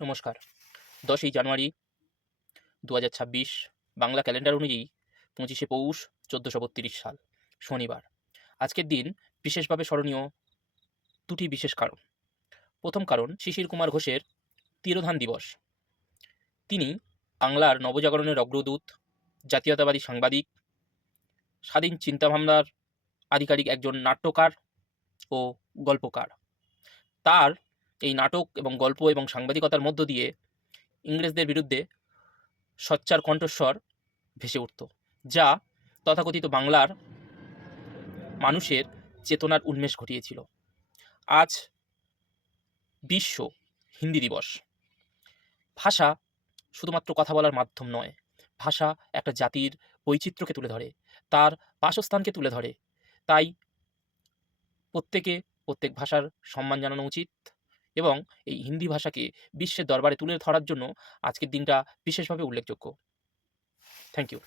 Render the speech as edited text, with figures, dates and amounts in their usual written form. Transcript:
নমস্কার। ১০ই জানুয়ারি ২০২৬ বাংলা ক্যালেন্ডার অনুযায়ী ২৫শে পৌষ ১৪৩২ সাল শনিবার। আজকের দিন বিশেষভাবে স্মরণীয় দুটি বিশেষ কারণ। প্রথম কারণ শিশির কুমার ঘোষের তিরোধান দিবস। তিনি বাংলার নবজাগরণের অগ্রদূত, জাতীয়তাবাদী সাংবাদিক, স্বাধীন চিন্তাভাবনার আধিকারিক একজন নাট্যকার ও গল্পকার। তার এই নাটক এবং গল্প এবং সাংবাদিকতার মধ্য দিয়ে ইংরেজদের বিরুদ্ধে সোচ্চার কণ্ঠস্বর ভেসে উঠত, যা তথাকথিত বাংলার মানুষের চেতনার উন্মেষ ঘটিয়েছিল। আজ বিশ্ব হিন্দি দিবস। ভাষা শুধুমাত্র কথা বলার মাধ্যম নয়, ভাষা একটা জাতির বৈচিত্র্যকে তুলে ধরে, তার বাসস্থানকে তুলে ধরে। তাই প্রত্যেক ভাষার সম্মান জানানো উচিত এবং এই হিন্দি ভাষাকে বিশ্বের দরবারে তুলে ধরার জন্য আজকের দিনটা বিশেষভাবে উল্লেখযোগ্য। Thank you.